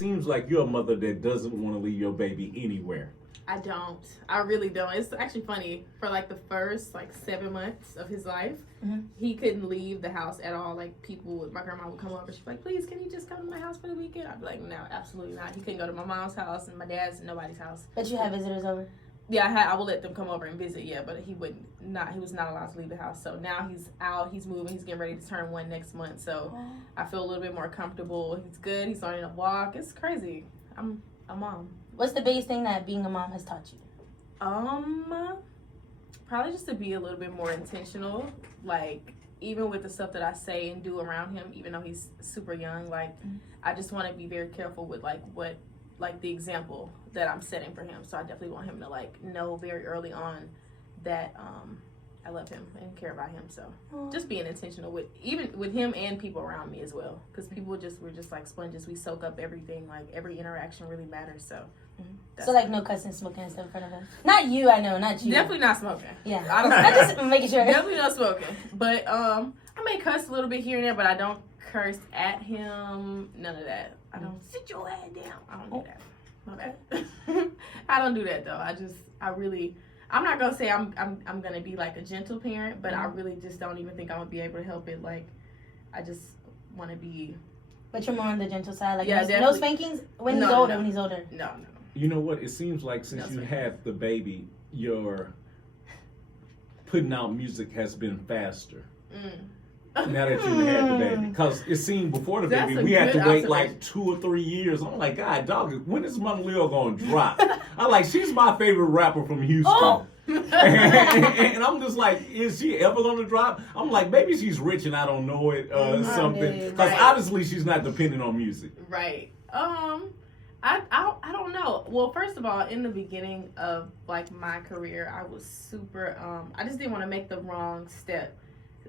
seems like you're a mother that doesn't want to leave your baby anywhere. I don't. I really don't. It's actually funny. For like the first 7 months of his life, he couldn't leave the house at all. Like my grandma would come over. She'd be like, "Please, can you just come to my house for the weekend?" I'd be like, "No, absolutely not." He couldn't go to my mom's house and my dad's and nobody's house. But you have visitors over? Yeah, I would let them come over and visit. Yeah, but he was not allowed to leave the house. So now he's out. He's moving. He's getting ready to turn 1 next month. So I feel a little bit more comfortable. He's good. He's starting to walk. It's crazy. I'm a mom. What's the biggest thing that being a mom has taught you? Probably just to be a little bit more intentional. Like, even with the stuff that I say and do around him, even though he's super young, like, I just want to be very careful with, the example that I'm setting for him. So I definitely want him to, know very early on that, I love him and care about him. So just being intentional with him and people around me as well. Because we're just like sponges. We soak up everything. Like, every interaction really matters. So. So no cussing, smoking and stuff in front of him. Not you, I know, not you. Definitely not smoking. Yeah, I'm just making sure. Definitely not smoking. But I may cuss a little bit here and there, but I don't curse at him. None of that. I don't sit your ass down. I don't do that. My bad. I don't do that though. I'm not gonna say I'm gonna be like a gentle parent, but I really just don't even think I'm gonna be able to help it. Like, I just want to be. But you're more on the gentle side, like no spankings when he's older. When he's older. No. You know what? It seems like since you had the baby, your putting out music has been faster. Now that you had the baby, because it seemed before the baby we had to wait like 2 or 3 years. I'm like, God, dog, when is Monaleo gonna drop? I'm like, she's my favorite rapper from Houston. Oh. And I'm just like, is she ever gonna drop? I'm like, maybe she's rich and I don't know it, something. Because obviously she's not dependent on music. Right. I don't know. Well, first of all, in the beginning of my career, I was super. I just didn't want to make the wrong step,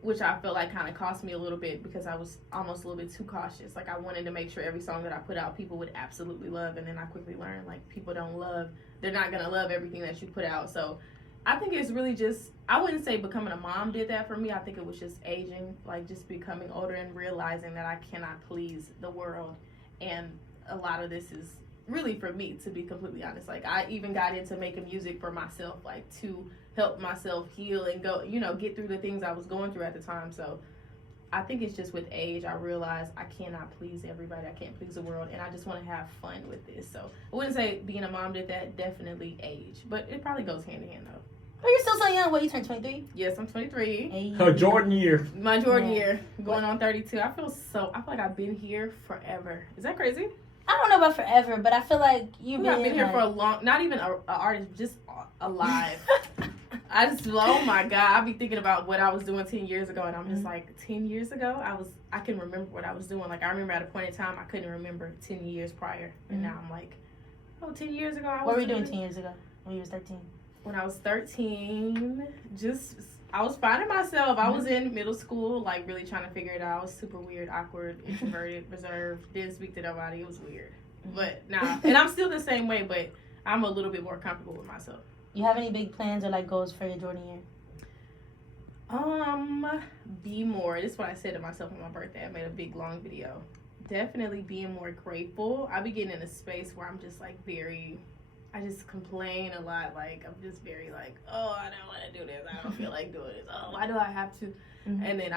which I felt like kind of cost me a little bit because I was almost a little bit too cautious. Like, I wanted to make sure every song that I put out, people would absolutely love, and then I quickly learned people don't love. They're not gonna love everything that you put out. So I think it's really just, I wouldn't say becoming a mom did that for me. I think it was just aging, just becoming older and realizing that I cannot please the world. And a lot of this is really for me, to be completely honest. I even got into making music for myself, to help myself heal and go, get through the things I was going through at the time. So I think it's just with age, I realized I cannot please everybody. I can't please the world. And I just want to have fun with this. So I wouldn't say being a mom did that. Definitely age. But it probably goes hand in hand, though. Oh, you're still so young. What, you turned 23? Yes, I'm 23. Hey. Her Jordan year. My Jordan year. Going on 32. I feel like I've been here forever. Is that crazy? I don't know about forever, but I feel like you've been here for a long, not even an artist, just alive. Oh my God, I be thinking about what I was doing 10 years ago, and I'm just like, 10 years ago, I can remember what I was doing. I remember at a point in time, I couldn't remember 10 years prior, and now I'm like, 10 years ago, What were you doing 10 years ago when you was 13? When I was 13, I was finding myself. I was in middle school, really trying to figure it out. I was super weird, awkward, introverted, reserved, didn't speak to nobody. It was weird. But now, and I'm still the same way, but I'm a little bit more comfortable with myself. You have any big plans or goals for your Jordan year? Be more. This is what I said to myself on my birthday. I made a big, long video. Definitely being more grateful. I be getting in a space where I'm just I just complain a lot. I'm just very oh, I don't want to do this. I don't feel like doing this. Oh, why do I have to? Mm-hmm. And then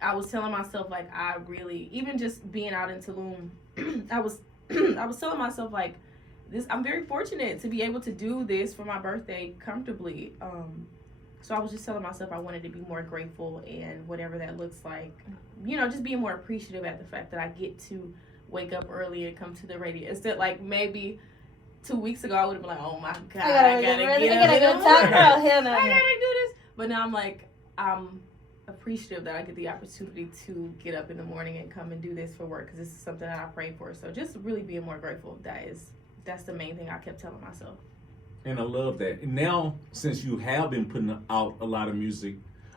I was telling myself I really, even just being out in Tulum, I was telling myself this. I'm very fortunate to be able to do this for my birthday comfortably. So I was just telling myself I wanted to be more grateful, and whatever that looks like, just being more appreciative at the fact that I get to wake up early and come to the radio. Instead, maybe 2 weeks ago, I would have been oh my God, I gotta go talk, girl. Hell no. I gotta do this. But now I'm appreciative that I get the opportunity to get up in the morning and come and do this for work, because this is something that I prayed for. So just really being more grateful. That's the main thing I kept telling myself. And I love that. And now, since you have been putting out a lot of music,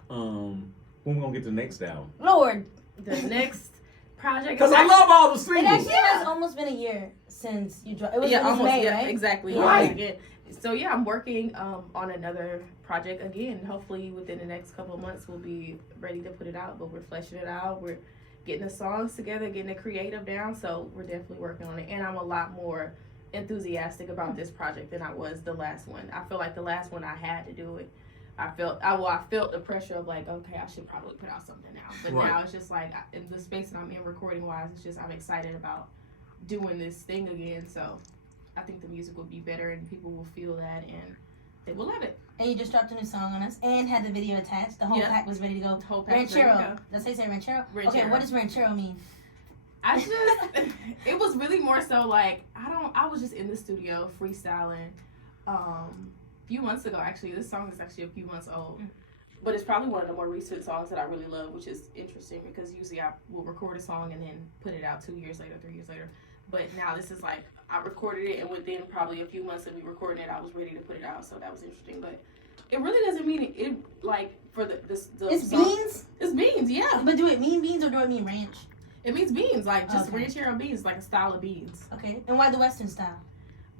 when we gonna get the next album? Lord, the next project. Because I love all the singles. It actually has almost been a year since you dropped. It was almost May, right? Exactly. Right. Yeah. So yeah, I'm working on another project again. Hopefully within the next couple of months we'll be ready to put it out. But we're fleshing it out. We're getting the songs together, getting the creative down. So we're definitely working on it, and I'm a lot more enthusiastic about this project than I was the last one. I feel like the last one I had to do it. I felt the pressure of like, okay, I should probably put out something now. But now it's just like, in the space that I'm in recording wise, it's just I'm excited about doing this thing again. So I think the music will be better and people will feel that and they will love it. And you just dropped a new song on us and had the video attached. The whole pack was ready to go. The whole pack Ranchero. That's how you say Ranchero? Okay, what does Ranchero mean? It was really more so like, I was just in the studio freestyling. Few months ago, actually. This song is actually a few months old, but it's probably one of the more recent songs that I really love, which is interesting because usually I will record a song and then put it out 2 years later, 3 years later. But now this is like, I recorded it and within probably a few months of me recording it, I was ready to put it out. So that was interesting. But it really doesn't mean it like for the it's song, beans? It's beans, yeah. But do it mean beans or do it mean ranch? It means beans, like just ranchero beans, like a style of beans. Okay. And why the Western style?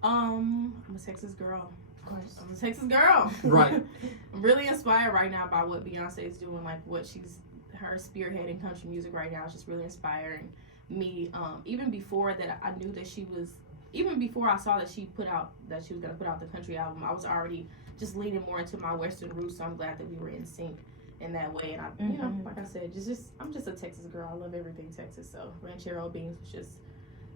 I'm a Texas girl. Of course. I'm a Texas girl. Right. I'm really inspired right now by what Beyonce is doing, like what her spearheading country music right now is just really inspiring me. Even before that, I knew that even before I saw that she was gonna put out the country album, I was already just leaning more into my Western roots. So I'm glad that we were in sync in that way. And I, you know, like I said, I'm just a Texas girl. I love everything Texas. So ranchero beans was just.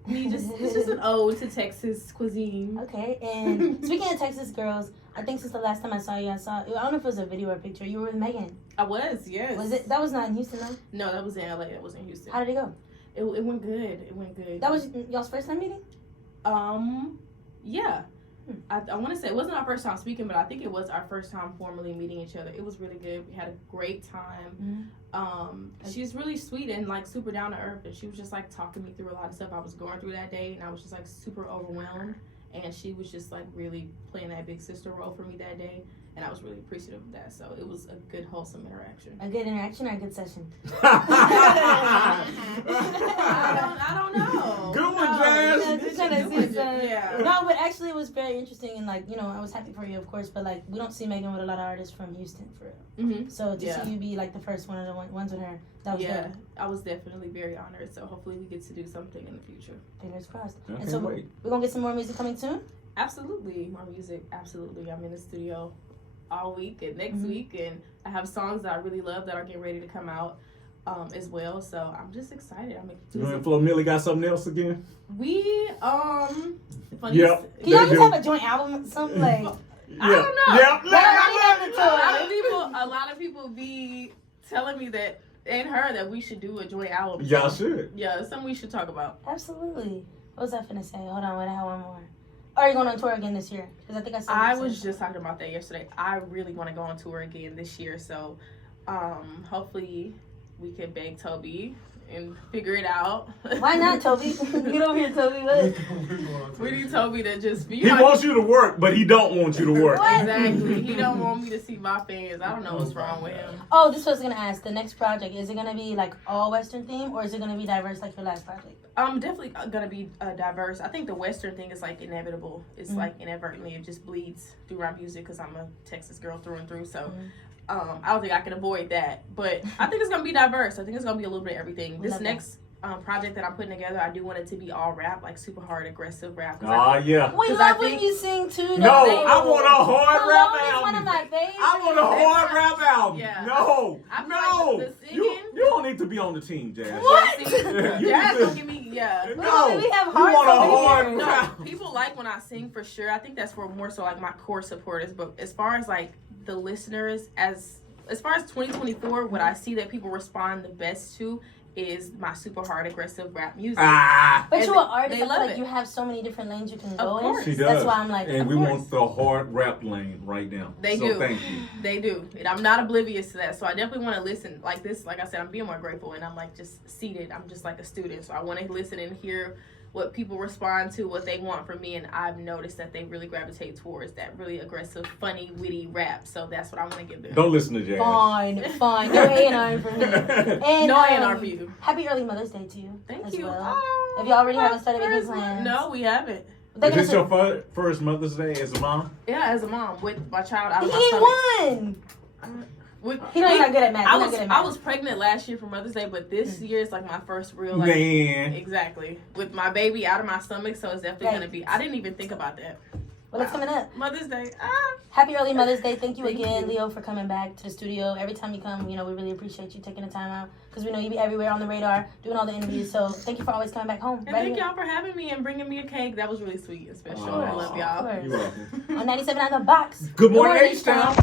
It's just an ode to Texas cuisine. Okay, and speaking of Texas girls, I think since the last time I saw you, I don't know if it was a video or a picture. You were with Megan. I was, yes. Was it? That was not in Houston, though. No, that was in LA. That was in Houston. How did it go? It went good. It went good. That was y'all's first time meeting? Yeah. I want to say it wasn't our first time speaking, but I think it was our first time formally meeting each other. It was really good. We had a great time. She's really sweet and like super down to earth, and she was just like talking me through a lot of stuff I was going through that day, and I was just like super overwhelmed, and she was just like really playing that big sister role for me that day, and I was really appreciative of that. So it was a good, wholesome interaction. A good interaction or a good session? I don't know. Good one, Jazz. Yeah. No, but actually it was very interesting, and like, you know, I was happy for you, of course, but like we don't see Megan with a lot of artists from Houston, for real. So to see you be like the first one of the ones with her, that was good. I was definitely very honored. So hopefully we get to do something in the future. Fingers crossed. Okay, and so we're gonna get some more music coming soon? Absolutely, more music. Absolutely. I'm in the studio all week and next week, and I have songs that I really love that are getting ready to come out as well. So I'm just excited. You and Flo Milli got something else again? We funny. Yep. Can y'all just have a joint album, something like? I don't know. Yep. A lot of people be telling me that and her that we should do a joint album. Y'all should. Yeah, it's something we should talk about. Absolutely. What was I finna say? Hold on, wait, I have one more. Are you going on tour again this year? Because I think I was just talking about that yesterday. I really want to go on tour again this year, so hopefully we can beg Toby and figure it out. Why not, Toby? Get over here, Toby. We need Toby to just be. He wants you to work, but he don't want you to work. Exactly. He don't want me to see my fans. I don't know what's wrong with him. Oh, this was gonna ask. The next project, is it gonna be like all Western theme, or is it gonna be diverse like your last project? Definitely gonna be diverse. I think the Western thing is like inevitable. It's like inadvertently it just bleeds through my music because I'm a Texas girl through and through. So I don't think I can avoid that. But I think it's gonna be diverse. I think it's gonna be a little bit of everything. This next project that I'm putting together, I do want it to be all rap, like super hard, aggressive rap. Yeah. We love when you sing too. No, I want a hard rap album. One of my favorites. I want a hard rap album. Yeah. No, no. Like the you don't need to be on the team, Jazz. What? Jazz don't give me, No, we have you want a hard No, rap. people like when I sing for sure. I think that's for more so like my core supporters. But as far as like the listeners, as far as 2024, what I see that people respond the best to is my super hard aggressive rap music. But and you're an artist. they I feel love like it. you have so many different lanes you can go course. in. She does. That's why I'm like, and we want the hard rap lane right now. They so do. Thank you. They do. And I'm not oblivious to that. So I definitely want to listen like this. Like I said, I'm being more grateful and I'm like just seated. I'm just like a student. So I want to listen and hear what people respond to, what they want from me, and I've noticed that they really gravitate towards that really aggressive, funny, witty rap. So that's what I want to give them. Don't listen to Jazz. Fine. No A&R for me. And, no A&R for you. Happy early Mother's Day to you. Thank you. Well. Oh, Have you already haven't started making plans? No, we haven't. Is this your first Mother's Day as a mom? Yeah, as a mom with my child out of my He stomach. won. He not even good at math. I was pregnant last year for Mother's Day, but this year is like my first real like exactly with my baby out of my stomach, so it's definitely gonna be. I didn't even think about that. Well, it's coming up. Mother's Day. Happy early Mother's Day. Thank you again, Leo, for coming back to the studio. Every time you come, we really appreciate you taking the time out because we know you be everywhere on the radar doing all the interviews. So thank you for always coming back home. And thank y'all for having me and bringing me a cake. That was really sweet and special. I love y'all. You're welcome. On 97 on the box. Good morning, H-Town.